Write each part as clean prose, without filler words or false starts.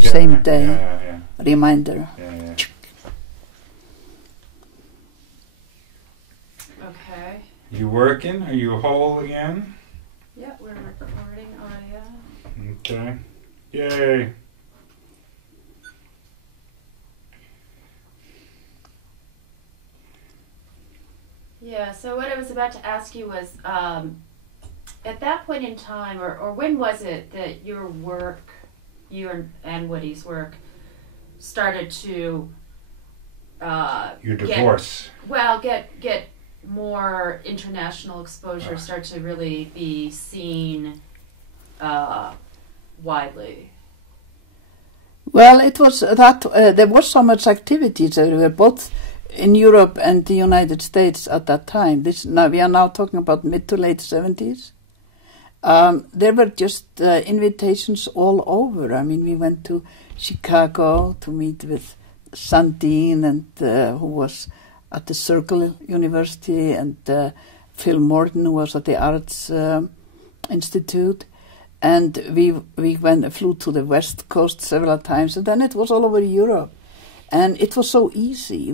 same day. Yeah. Reminder. Yeah. Okay. You working? Are you whole again? Yeah, we're recording audio. Okay. Yay. Yeah, so what I was about to ask you was, at that point in time, or when was it that your work, you and Woody's work, started to Your divorce. Get more international exposure, start to really be seen widely? Well, it was that there was so much activities everywhere, both in Europe and the United States at that time. We are now talking about mid to late 70s. There were just invitations all over. I mean, we went to Chicago to meet with Sandine, and who was at the Circle University, and Phil Morton, who was at the Arts Institute. And we flew to the West Coast several times, and then it was all over Europe. And it was so easy.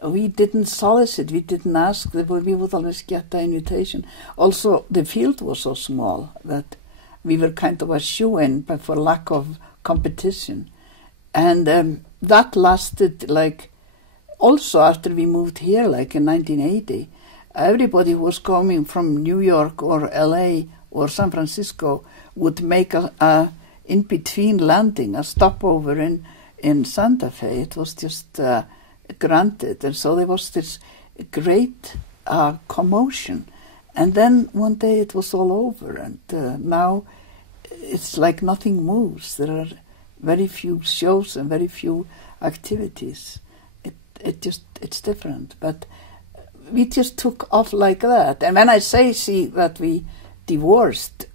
We didn't solicit, we didn't ask, we would always get the invitation. Also, the field was so small that we were kind of a shoo-in, but for lack of competition. And that lasted, like, also after we moved here, like in 1980, everybody who was coming from New York or LA or San Francisco would make a in-between landing, a stopover in Santa Fe. It was just granted, and so there was this great commotion. And then one day it was all over, and now it's like nothing moves. There are very few shows and very few activities. It's different, but we just took off like that. And when I say, that we divorced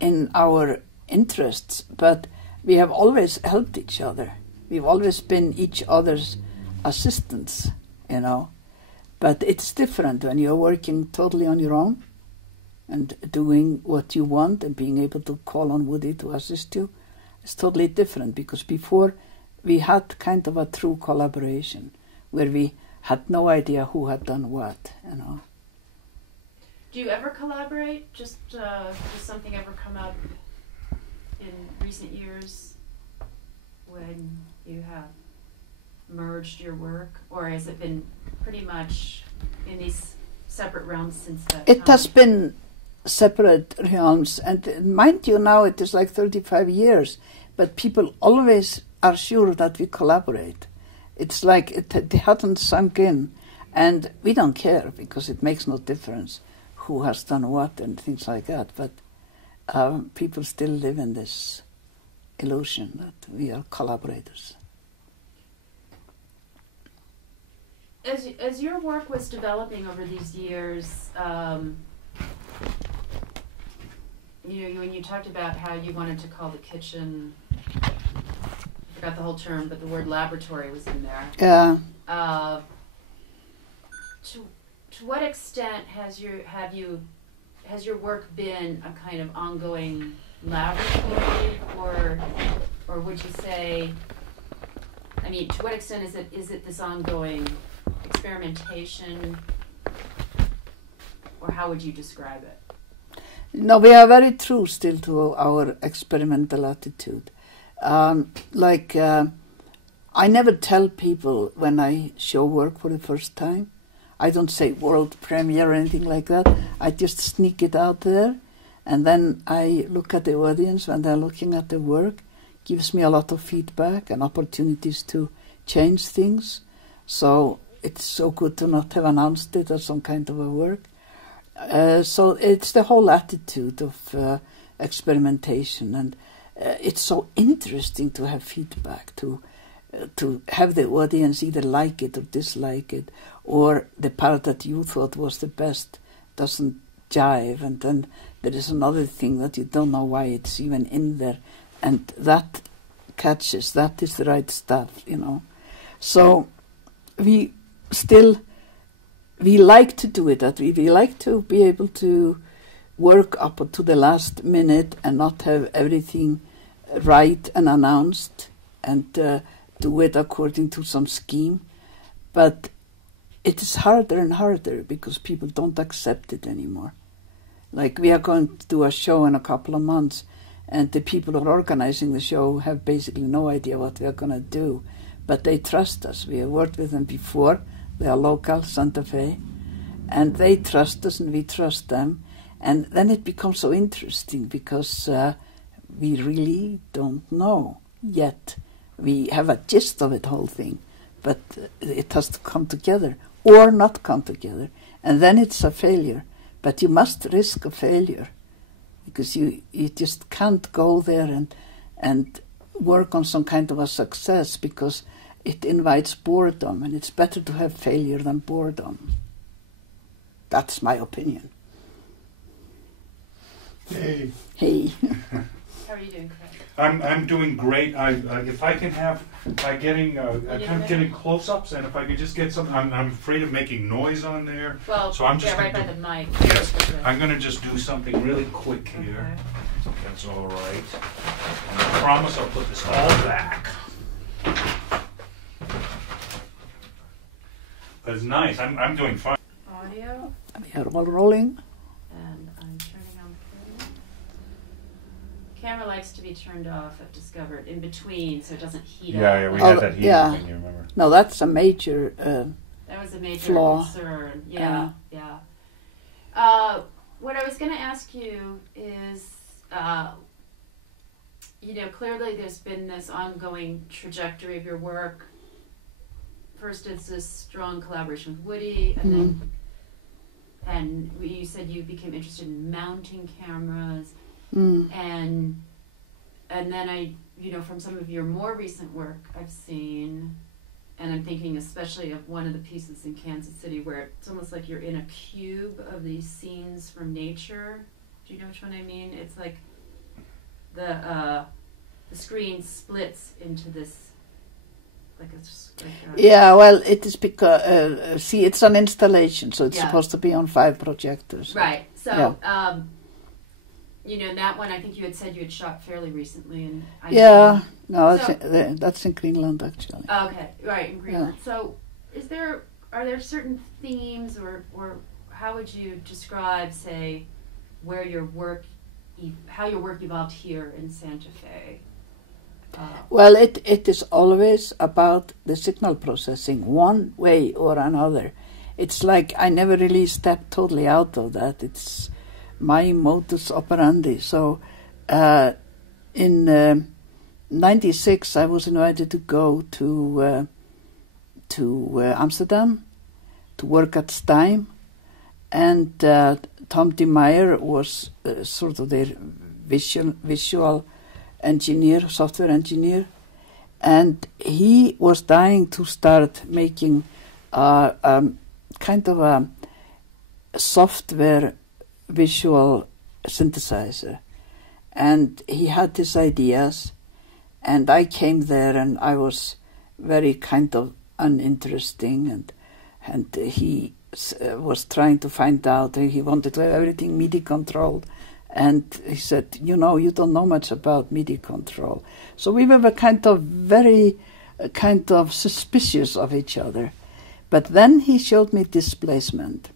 in our interests, but we have always helped each other. We've always been each other's assistants, you know. But it's different when you're working totally on your own and doing what you want and being able to call on Woody to assist you. It's totally different, because before we had kind of a true collaboration where we had no idea who had done what, you know. Do you ever collaborate? Just does something ever come up in recent years when you have merged your work, or has it been pretty much in these separate realms since that time? It has been separate realms, and mind you, now it is like 35 years, but people always are sure that we collaborate. It's like it hadn't sunk in, and we don't care, because it makes no difference who has done what and things like that, but people still live in this illusion that we are collaborators. As your work was developing over these years, when you talked about how you wanted to call the kitchen, I forgot the whole term, but the word laboratory was in there. Yeah. To what extent has your work been a kind of ongoing laboratory, or would you say, I mean, to what extent is it this ongoing experimentation, or how would you describe it? No, we are very true still to our experimental attitude. I never tell people when I show work for the first time. I don't say world premiere or anything like that. I just sneak it out there, and then I look at the audience when they're looking at the work. Gives me a lot of feedback and opportunities to change things. So it's so good to not have announced it as some kind of a work. So it's the whole attitude of experimentation, and it's so interesting to have feedback, to have the audience either like it or dislike it, or the part that you thought was the best doesn't jive, and then there is another thing that you don't know why it's even in there, and that catches, that is the right stuff, you know. So we like to do it, that we like to be able to work up to the last minute and not have everything write and announced and do it according to some scheme. But it is harder and harder because people don't accept it anymore. Like, we are going to do a show in a couple of months, and the people who are organizing the show have basically no idea what we are going to do. But they trust us. We have worked with them before. They are local, Santa Fe. And they trust us and we trust them. And then it becomes so interesting because we really don't know yet. We have a gist of it, whole thing. But it has to come together or not come together. And then it's a failure. But you must risk a failure because you just can't go there and work on some kind of a success because it invites boredom, and it's better to have failure than boredom. That's my opinion. Hey. Hey. How are you doing, Craig? I'm doing great. If I can have by getting kind of getting close-ups, and if I could just get some, I'm afraid of making noise on there. Well, so I'm just right by the mic. Yes, I'm going to just do something really quick here. Okay. That's all right. And I promise I'll put this all back. But it's nice. I'm doing fine. Audio. We are all rolling. And I'm turning on the camera. Camera likes to be turned off, I've discovered, in between, so it doesn't heat up. Yeah, we had that heating thing, you remember? No, that's a major that was a major flaw. concern. Yeah. What I was going to ask you is, clearly there's been this ongoing trajectory of your work. First, it's this strong collaboration with Woody, and you said you became interested in mounting cameras, and then I, from some of your more recent work I've seen, and I'm thinking especially of one of the pieces in Kansas City where it's almost like you're in a cube of these scenes from nature. Do you know which one I mean? It's like the screen splits into this. Yeah, well, it is because, it's an installation, so it's supposed to be on 5 projectors. Right, so, that one, I think you had said you had shot fairly recently. And that's in Greenland, actually. Okay, right, in Greenland. Yeah. So, are there certain themes, or how would you describe, say, where how your work evolved here in Santa Fe? Well, it is always about the signal processing, one way or another. It's like I never really stepped totally out of that. It's my modus operandi. So in 96, I was invited to go to Amsterdam to work at Stime, and Tom de Meyer was sort of their visual engineer, software engineer, and he was dying to start making kind of a software visual synthesizer. And he had his ideas, and I came there and I was very kind of uninteresting, and he was trying to find out, and he wanted to have everything MIDI controlled. And he said, you don't know much about MIDI control. So we were very suspicious of each other. But then he showed me displacement.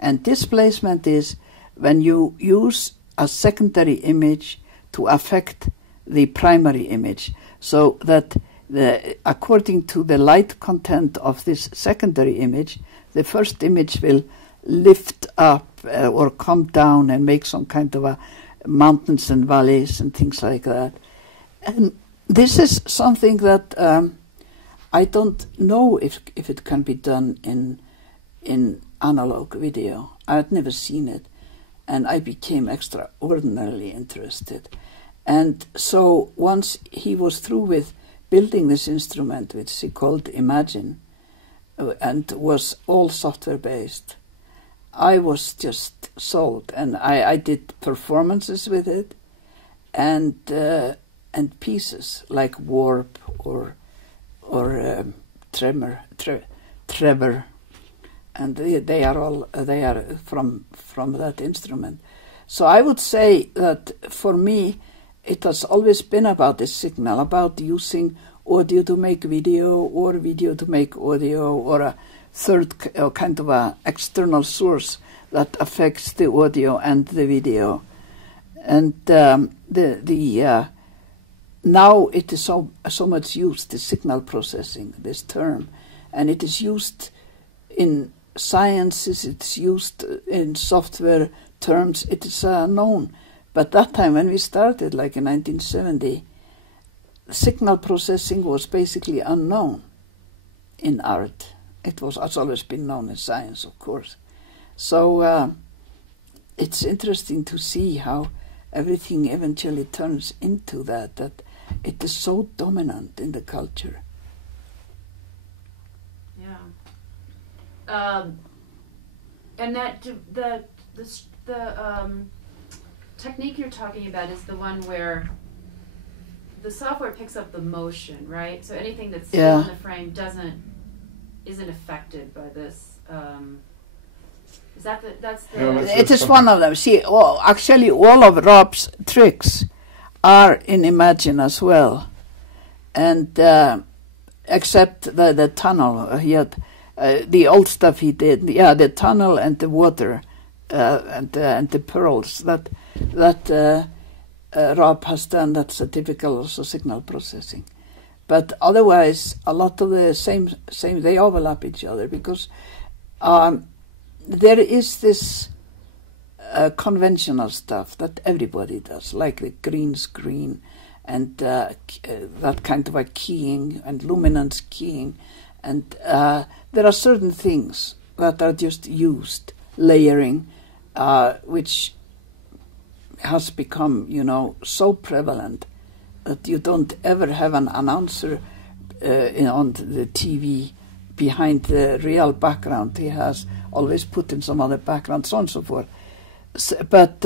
And displacement is when you use a secondary image to affect the primary image. So that according to the light content of this secondary image, the first image will lift up or come down and make some kind of a mountains and valleys and things like that. And this is something that I don't know if it can be done in analog video. I had never seen it, and I became extraordinarily interested. And so once he was through with building this instrument, which he called Imagine, and was all software based, I was just sold, and I did performances with it, and pieces like Warp or Tremor, and they are from that instrument. So I would say that for me, it has always been about the signal, about using audio to make video, or video to make audio, or a third kind of a external source that affects the audio and the video. And now it is so much used, the signal processing, this term, and it is used in sciences, it's used in software terms, it is known. But that time when we started, like in 1970, signal processing was basically unknown in art. It's always been known in science, of course. So it's interesting to see how everything eventually turns into that it is so dominant in the culture. Yeah. And that the technique you're talking about is the one where the software picks up the motion, right? So anything that's still in the frame isn't affected by this. Is that that's the? Yeah, it is one of them. See, actually, all of Rob's tricks are in Imagine as well, and except the tunnel. He had the old stuff he did. Yeah, the tunnel and the water and the pearls that Rob has done. That's a typical also signal processing. But otherwise, a lot of the same they overlap each other because there is this conventional stuff that everybody does, like the green screen and that kind of a keying and luminance keying. And there are certain things that are just used, layering, which has become, so prevalent that you don't ever have an announcer on the TV behind the real background. He has always put in some other background, so on and so forth. But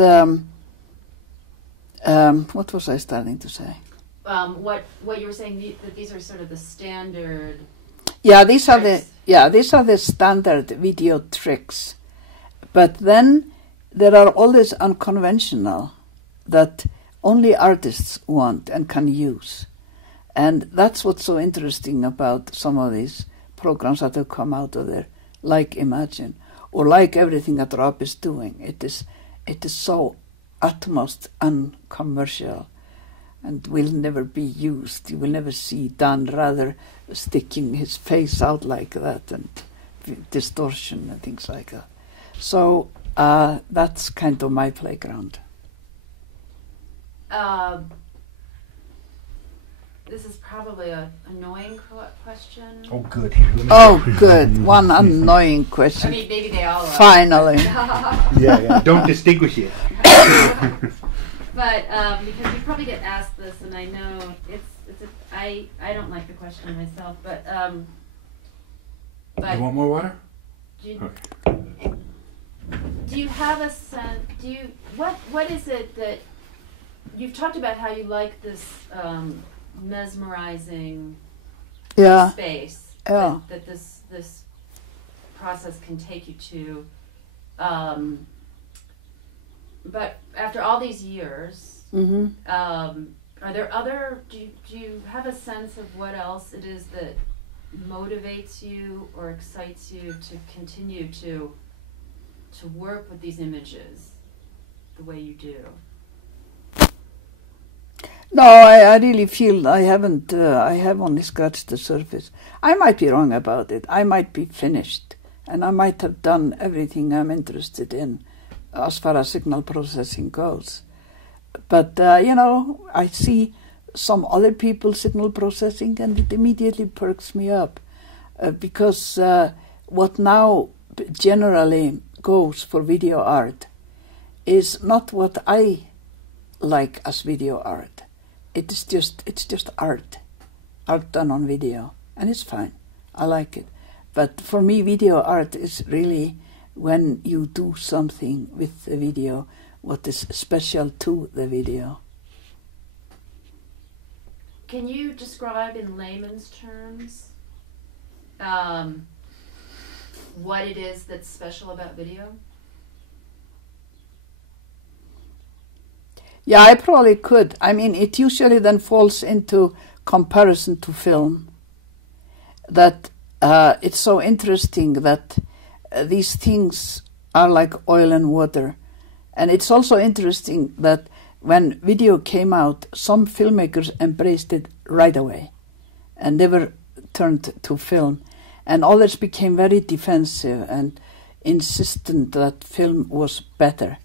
what was I starting to say? What you were saying, that these are sort of the standard. Yeah, these are the standard video tricks. But then there are all these unconventional that only artists want and can use. And that's what's so interesting about some of these programs that have come out of there, like Imagine, or like everything that Rob is doing. It is so utmost uncommercial and will never be used. You will never see Dan Rather sticking his face out like that and distortion and things like that. So that's kind of my playground. This is probably an annoying question. Oh, good. Oh, good. One annoying question. I mean, maybe they all are. Finally. Yeah. Don't distinguish it. But because you probably get asked this, and I know I don't like the question myself, but You want more water? Do you have a sense? What is it that you've talked about? How you like this mesmerizing space that this process can take you to. But after all these years, are there other? Do you have a sense of what else it is that motivates you or excites you to continue to work with these images the way you do? No, I really feel I haven't. I have only scratched the surface. I might be wrong about it. I might be finished, and I might have done everything I'm interested in as far as signal processing goes. But, I see some other people signal processing, and it immediately perks me up because what now generally goes for video art is not what I like as video art. It's just art done on video, and it's fine. I like it. But for me, video art is really when you do something with the video, what is special to the video. Can you describe in layman's terms what it is that's special about video? Yeah, I probably could. I mean, it usually then falls into comparison to film. That it's so interesting that these things are like oil and water. And it's also interesting that when video came out, some filmmakers embraced it right away and never turned to film. And others became very defensive and insistent that film was better.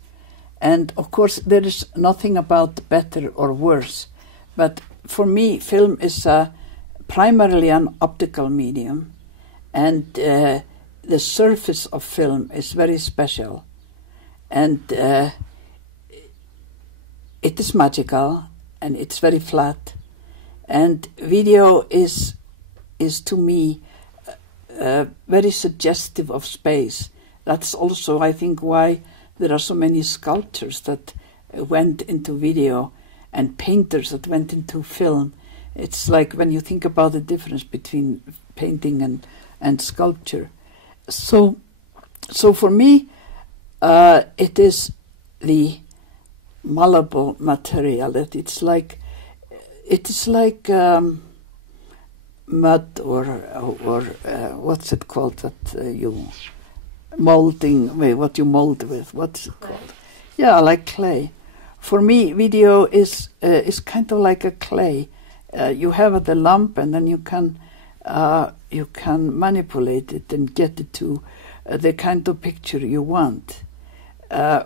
And of course, there is nothing about better or worse. But for me, film is primarily an optical medium. And the surface of film is very special. And it is magical and it's very flat. And video is to me very suggestive of space. That's also, I think, why there are so many sculptors that went into video and painters that went into film. It's like when you think about the difference between painting and sculpture. So for me, it is the malleable material that it is like mud or what's it called that you molding, what you mold with, what's it called? Yeah, like clay. For me, video is kind of like a clay. You have the lump, and then you can manipulate it and get it to the kind of picture you want.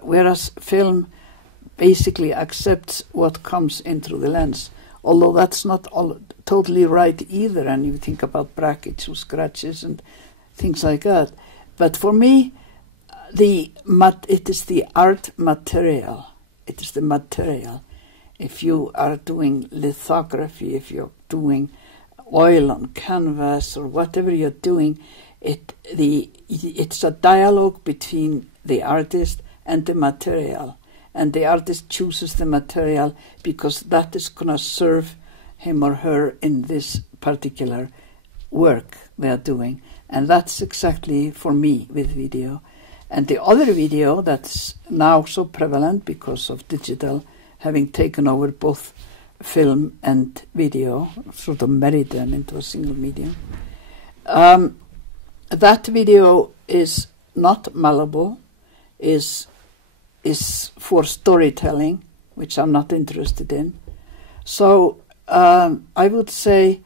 Whereas film basically accepts what comes in through the lens, although that's not totally right either. And you think about brackets or scratches and things like that. But for me, it is the art material. It is the material. If you are doing lithography, if you're doing oil on canvas or whatever you're doing, it's a dialogue between the artist and the material. And the artist chooses the material because that is going to serve him or her in this particular work they are doing. And that's exactly for me with video. And the other video that's now so prevalent because of digital having taken over both film and video, sort of married them into a single medium. That video is not malleable, is for storytelling, which I'm not interested in. So I would say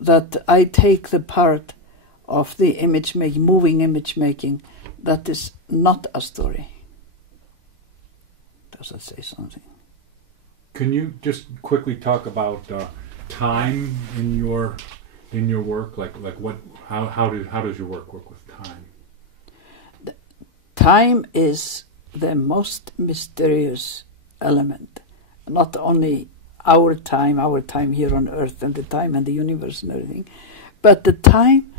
that I take the part of the image making, moving image making, that is not a story. Does that say something? Can you just quickly talk about time in your work? Like what? How does your work work with time? Time is the most mysterious element. Not only our time here on Earth, and the time and the universe and everything, but the time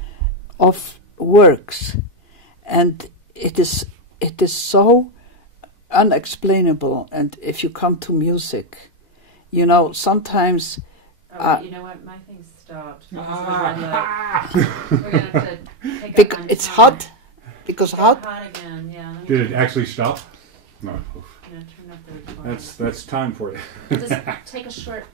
of works, and it is so unexplainable. And if you come to music, sometimes. You know what? My thing stopped. We're gonna have to take up on it's time. hot. Because hot. Hot again. Yeah. Did it actually stop? No. Yeah, turn up the recording. That's time for you. We'll just take a short